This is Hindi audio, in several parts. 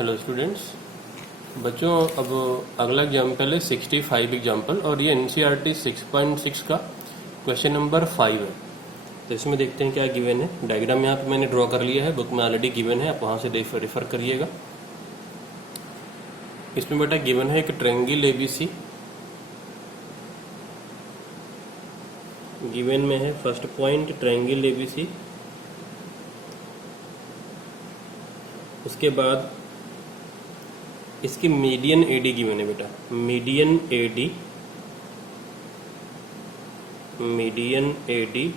Hello students. बच्चों, अब अगला एग्जाम्पल है 65 एग्जाम्पल और ये एनसीईआरटी 6.6 का क्वेश्चन नंबर 5 है। तो इसमें देखते हैं क्या गिवन है। डायग्राम यहाँ पे मैंने ड्रॉ कर लिया है, बुक में ऑलरेडी गिवन है, आप वहाँ से रेफर करिएगा। इसमें बेटा गिवन है एक ट्रायंगल एबीसी। गिवन में है फर्स्ट पॉइंट ट्रायंगल एबीसी, उसके बाद इसकी मीडियन एडी गिवन है बेटा, मीडियन एडी।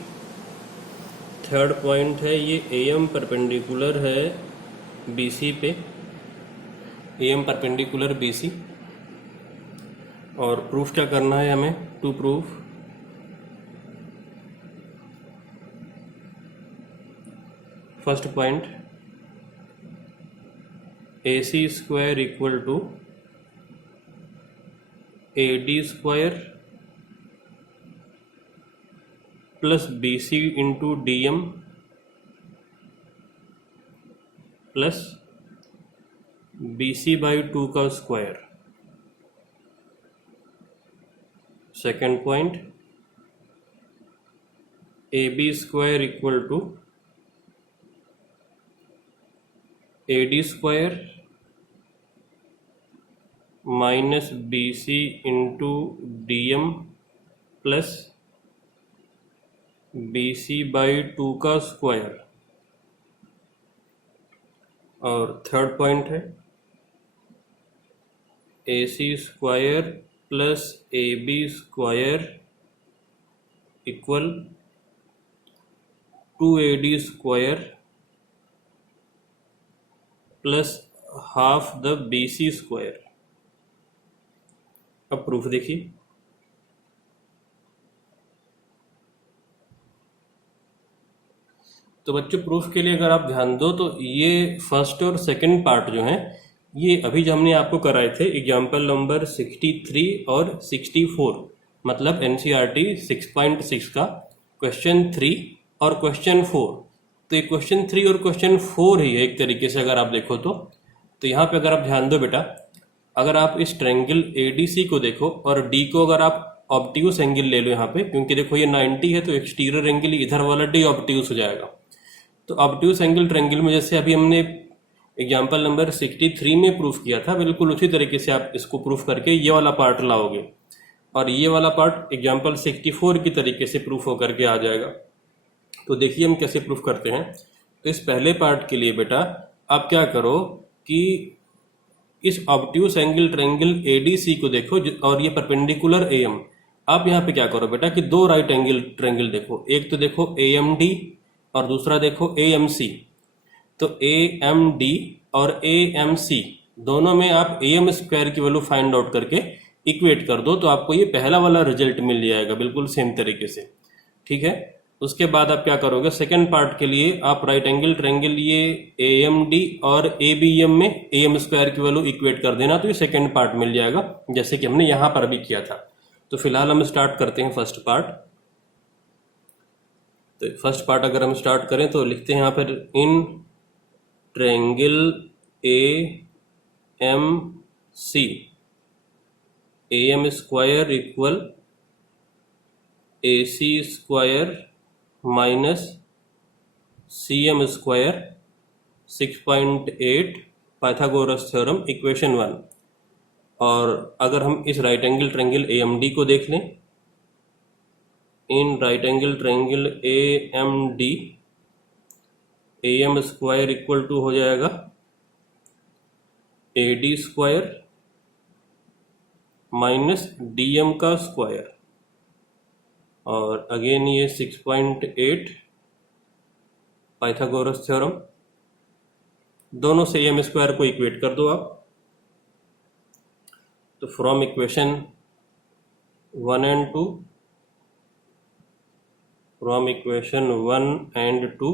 थर्ड पॉइंट है ये एएम परपेंडिकुलर है बीसी पे, एएम परपेंडिकुलर बीसी। और प्रूफ क्या करना है हमें, to proof first point AC square equal to AD square plus BC into DM plus BC by 2 का square. Second point AB square equal to AD square minus BC into DM plus BC by 2 का स्क्वायर। और थर्ड पॉइंट है AC square plus AB square equal 2AD square plus half the BC square. अब प्रूफ देखिए। तो बच्चों, प्रूफ के लिए अगर आप ध्यान दो तो ये फर्स्ट और सेकंड पार्ट जो है ये अभी जो हमने आपको कराए थे एग्जाम्पल नंबर 63 और 64, मतलब एनसीईआरटी 6.6 का क्वेश्चन 3 और क्वेश्चन 4। तो ये क्वेश्चन 3 और क्वेश्चन 4 ही है एक तरीके से अगर आप देखो तो यहाँ पे अगर आप ध्यान दो बेटा, अगर आप इस ट्रायंगल ADC को देखो और D को अगर आप ऑब्ट्यूस एंगल ले लो यहाँ पे, क्योंकि देखो ये 90 है तो एक्सटीरियर एंगल इधर वाला D ऑब्ट्यूस हो जाएगा। तो ऑब्ट्यूस एंगल ट्रायंगल में जैसे अभी हमने एग्जाम्पल नंबर 63 में प्रूफ किया था, बिल्कुल उसी तरीके से आप इसको प्रूफ करके ये वाला पार्ट लाओगे और ये वाला पार्ट एग्जाम्पल 64 की तरीके से प्रूफ होकर के आ जाएगा। तो देखिए हम कैसे प्रूफ करते हैं। तो इस पहले पार्ट के लिए बेटा आप क्या करो कि इस ऑब्ट्यूस एंगल ट्रायंगल ADC को देखो और ये परपेंडिकुलर AM। आप यहाँ पे क्या करो बेटा कि दो राइट एंगल ट्रायंगल देखो, एक तो देखो AMD और दूसरा देखो AMC। तो AMD और AMC दोनों में आप AM स्क्वायर की वैल्यू फाइंड आउट करके इक्वेट कर दो तो आपको ये पहला वाला रिजल्ट मिल जाएगा बिल्कुल सेम तरीके से। ठीक है, उसके बाद आप क्या करोगे, सेकेंड पार्ट के लिए आप राइट एंगल ट्रायंगल ये AMD और ABM में AM स्क्वायर की वैल्यू इक्वेट कर देना, तो ये सेकेंड पार्ट मिल जाएगा जैसे कि हमने यहां पर भी किया था। तो फिलहाल हम स्टार्ट करते हैं फर्स्ट पार्ट। तो फर्स्ट पार्ट अगर हम स्टार्ट करें तो लिखते हैं यहाँ पर in triangle AMC AM square equal AC square minus CM square 6.8 Pythagoras theorem equation 1। और अगर हम इस राइट एंगल ट्रायंगल AMD को देख लें, in right angle triangle AMD AM square equal to हो जाएगा AD स्क्वायर माइनस DM का स्क्वायर। और अगेन ये 6.8 पाइथागोरस थ्योरम, दोनों से AM स्क्वायर को इक्वेट कर दो आप। तो from equation 1 and 2, from equation 1 and 2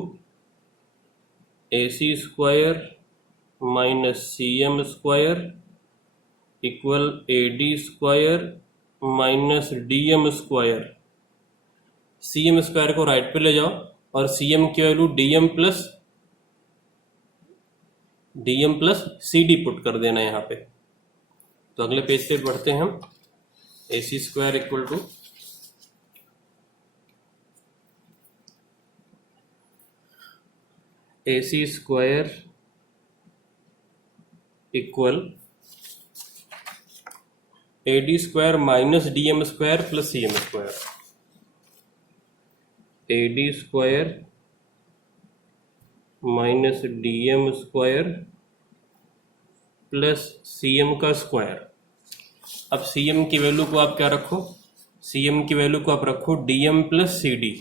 AC square minus CM square equal AD square minus DM square. CM square को राइट पे ले जाओ और CM की value DM plus dm plus cd put कर देना यहाँ पे। तो अगले पेज पे बढ़ते हैं हम। AC square equal to AC square equal AD square minus DM square plus CM square. AD square minus DM square plus CM का स्क्वायर। अब CM की वैल्यू को आप क्या रखो, CM की वैल्यू को आप रखो DM प्लस CD।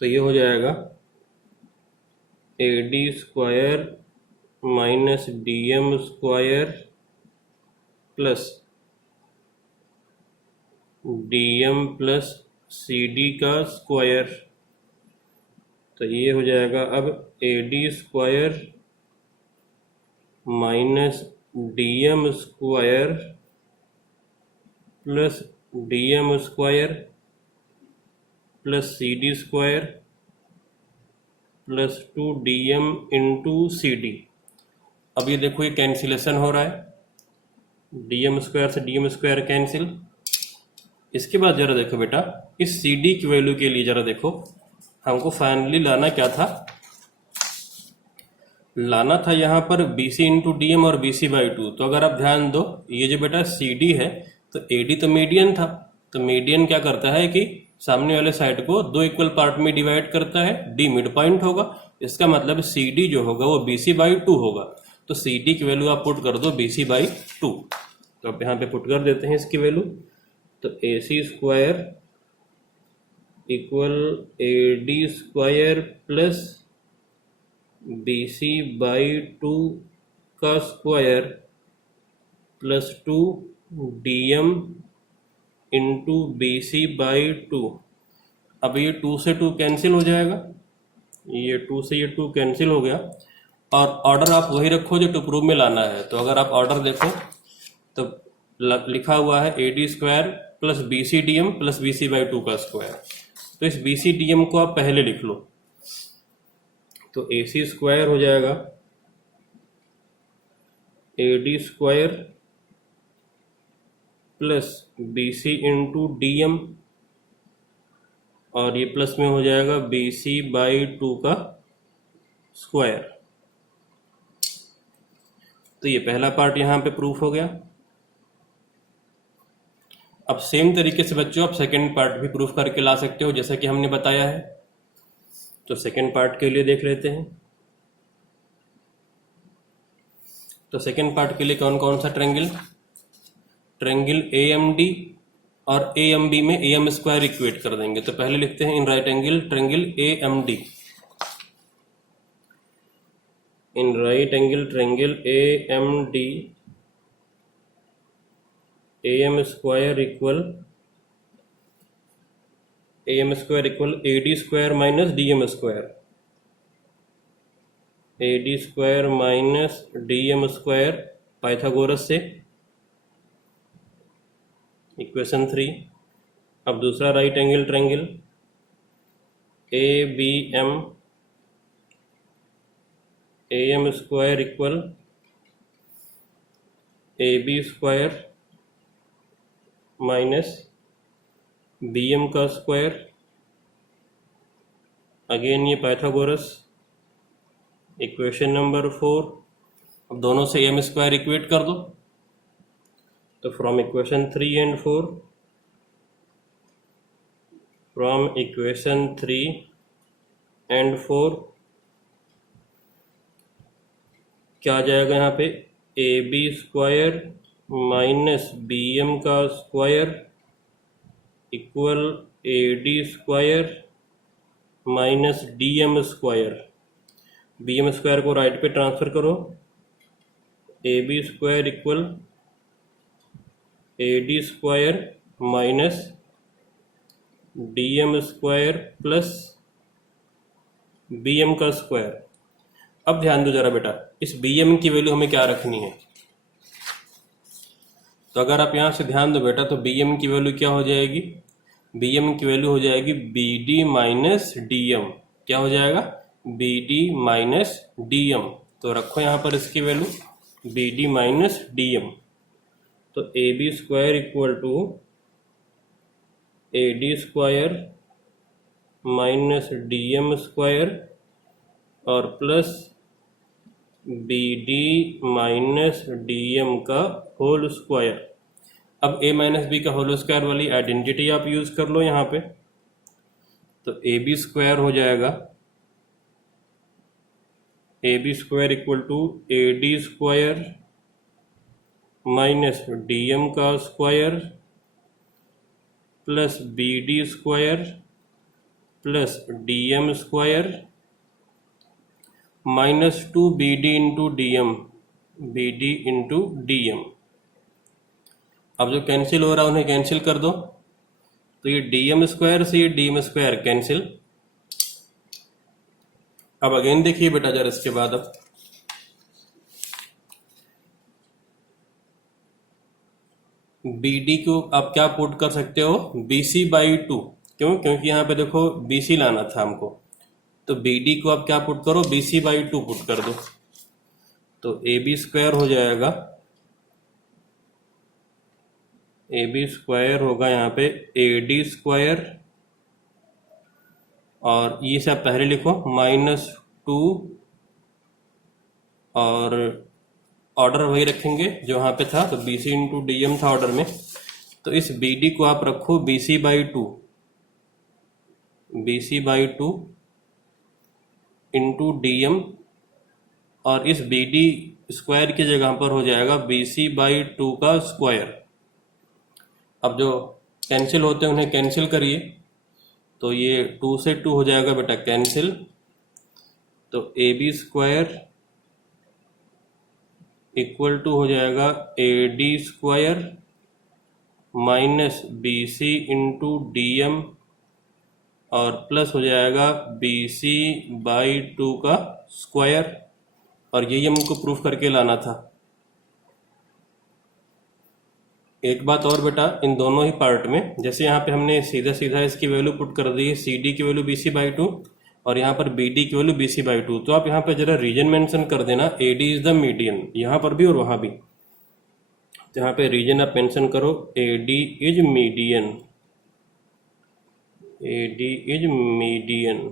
तो ये हो जाएगा AD square minus DM square plus DM plus CD का स्क्वायर। तो ये हो जाएगा अब AD square minus DM square plus DM square plus CD square plus 2DM into CD। अब ये देखो ये कैंसिलेशन हो रहा है, DM स्क्वायर से DM स्क्वायर कैंसिल। इसके बाद जरा देखो बेटा, इस CD की वैल्यू के लिए जरा देखो, हमको फाइनली लाना क्या था, लाना था यहाँ पर BC इंटू DM और BC बाई 2। तो अगर आप ध्यान दो, ये जो बेटा CD है तो AD तो मीडियन था, तो मीडियन क्या करता है कि सामने वाले साइड को दो इक्वल पार्ट में डिवाइड करता है, D मिड पॉइंट होगा, इसका मतलब CD जो होगा वो BC बाई 2 होगा। तो CD की वैल्यू आप पुट कर दो BC बाई 2। तो अब यहाँ पे पुट कर देते हैं इसकी वैल्यू। तो AC square equal AD square plus BC by 2 का square plus 2DM into BC by 2। अब ये 2 से 2 कैंसिल हो जाएगा, ये 2 से ये 2 कैंसिल हो गया, और ऑर्डर आप वही रखो जो टू प्रूव में लाना है। तो अगर आप ऑर्डर देखो तो लिखा हुआ है AD square plus BCDM plus BC by 2 का स्क्वायर। तो इस BCDM को आप पहले लिख लो। तो AC स्क्वायर हो जाएगा AD square plus BC into DM, और ये प्लस में हो जाएगा BC बाई 2 का स्क्वायर। तो ये पहला पार्ट यहाँ पे प्रूफ हो गया। अब सेम तरीके से बच्चों आप सेकंड पार्ट भी प्रूफ करके ला सकते हो, जैसा कि हमने बताया है। तो सेकंड पार्ट के लिए देख लेते हैं। तो सेकंड पार्ट के लिए कौन कौन सा ट्रायंगल, ट्रायंगल AMD और AMB में AM स्क्वायर इक्वेट कर देंगे। तो पहले लिखते हैं इन right angle triangle AMD। In right angle triangle AMD, AM square equal AD square minus DM square, AD square minus DM square Pythagoras से, इक्वेशन 3। अब दूसरा right angle triangle ABM, AM square equal AB square minus BM का स्क्वायर, अगेन ये पाइथागोरस, इक्वेशन नंबर 4। अब दोनों से AM स्क्वायर इक्वेट कर दो। तो from equation 3 and 4, from equation 3 and 4 क्या आ जाएगा यहाँ पे, AB स्क्वायर माइनस BM का square equal AD square minus DM square. BM square को राइट पे ट्रांसफर करो, AB square equal AD square minus DM square plus BM का स्क्वायर। अब ध्यान दो जरा बेटा, इस BM की वैल्यू हमें क्या रखनी है। तो अगर आप यहाँ से ध्यान दो बेटा, तो BM की वैल्यू क्या हो जाएगी, BM की वैल्यू हो जाएगी BD माइनस DM। क्या हो जाएगा, B D minus D M. तो रखो यहाँ पर इसकी value B D minus D M. तो A B square equal to A D square minus D M square और plus B D minus D M का होल स्क्वायर। अब a माइनस बी का होल स्क्वायर वाली आइडेंटिटी आप यूज कर लो यहाँ पे। तो ए बी स्क्वायर हो जाएगा A B square equal to A D square minus D M का square plus B D square plus D M square minus 2 B D into D M, B D into D M. अब जो कैंसिल हो रहा है उन्हें कैंसिल कर दो। तो ये डी एम स्क्वायर से ये डी एम स्क्वायर कैंसिल। अब अगेन देखिए बेटा जरा इसके बाद अब बी डी को आप क्या पुट कर सकते हो, बी सी बाई टू। क्यों? क्योंकि यहाँ पे देखो बी सी लाना था हमको। तो बी डी को आप क्या पुट करो, B C by two put कर दो। तो ए बी स्क्वायर हो जाएगा, ए बी स्क्वायर होगा यहाँ पे ए डी स्क्वायर और ये सब पहले लिखो माइनस 2 और ऑर्डर वही रखेंगे जो यहाँ पे था। तो B C into D M था ऑर्डर में। तो इस बी डी को आप रखो B C by two, B C by two into D M और इस बी डी स्क्वायर की जगह पर हो जाएगा बी सी बाई टू का स्क्वायर। अब जो कैंसिल होते हैं उन्हें कैंसिल करिए। तो ये 2 से 2 हो जाएगा बेटा कैंसिल। तो A B square equal to हो जाएगा A D square minus B C into D M और प्लस हो जाएगा बी सी बाई टू का स्क्वायर। और यही हमको प्रूफ करके लाना था। एक बात और बेटा, इन दोनों ही पार्ट में जैसे यहाँ पे हमने सीधा सीधा इसकी वैल्यू पुट कर दी है, सी डी की value B C by two और यहाँ पर बी डी की value B C by two. तो आप यहाँ पे जरा रीजन मेंशन कर देना, A D is the median, यहाँ पर भी और वहाँ भी। तो यहाँ पे रीजन आप मेंशन करो ए D is median, A D is median.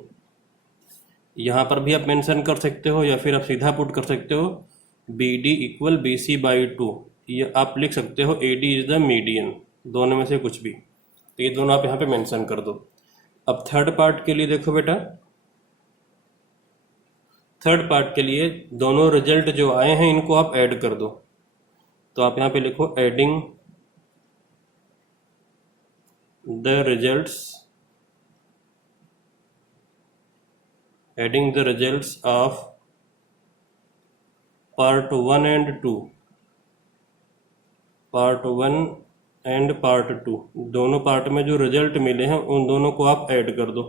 यहाँ पर भी आप मेंशन कर सकते हो या फिर आप सीधा पुट कर सकते हो B D equal B C by two. ये आप लिख सकते हो A D is the median, दोनों में से कुछ भी। तो ये दोनों आप यहाँ पे मेंशन कर दो। अब थर्ड पार्ट के लिए देखो बेटा, थर्ड पार्ट के लिए दोनों रिजल्ट जो आए हैं इनको आप ऐड कर दो। तो आप यहाँ पे लिखो adding the results, adding the results of part 1 and 2, part 1 and part 2, दोनों पार्ट में जो रिजल्ट मिले हैं उन दोनों को आप ऐड कर दो।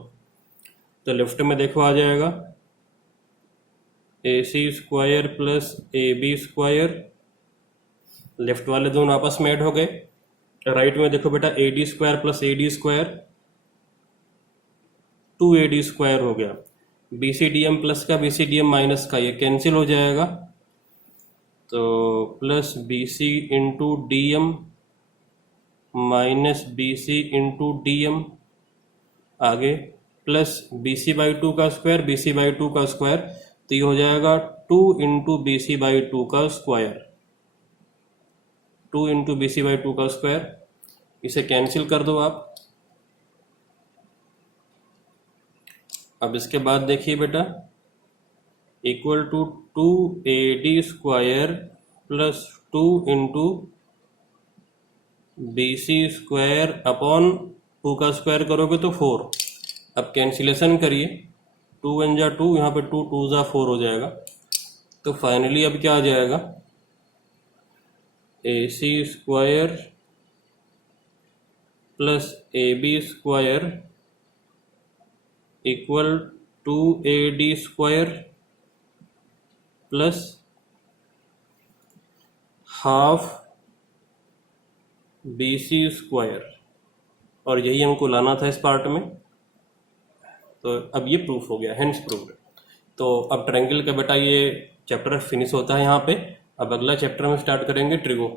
तो लेफ्ट में देखो आ जाएगा A C square plus A B square, left वाले दोनों आपस में ऐड हो गए। राइट में देखो बेटा A D square plus A D square 2 A D square हो गया। B C D M plus का B C D M minus का ये कैंसिल हो जाएगा। तो plus B C into D M minus B C into D M, आगे plus B C by two का square, B C by two का स्क्वायर। तो ये हो जाएगा 2 into B C by two का square, 2 into B C by two का स्क्वायर। इसे कैंसिल कर दो आप। अब इसके बाद देखिए बेटा equal to 2 A D square plus 2 into B C square upon 2 का स्क्वायर करोगे तो 4। अब कैंसिलेशन करिए, 2 1 जा 2, यहाँ पे 2 2 जा 4 हो जाएगा। तो फाइनली अब क्या आ जाएगा, A C square plus A B square equal to A D square plus half B C square. और यही हमको लाना था इस पार्ट में। तो अब ये प्रूफ हो गया, हेंस प्रूव्ड। तो अब ट्रायंगल का बेटा ये चैप्टर फिनिश होता है यहाँ पे। अब अगला चैप्टर में स्टार्ट करेंगे ट्रिगो।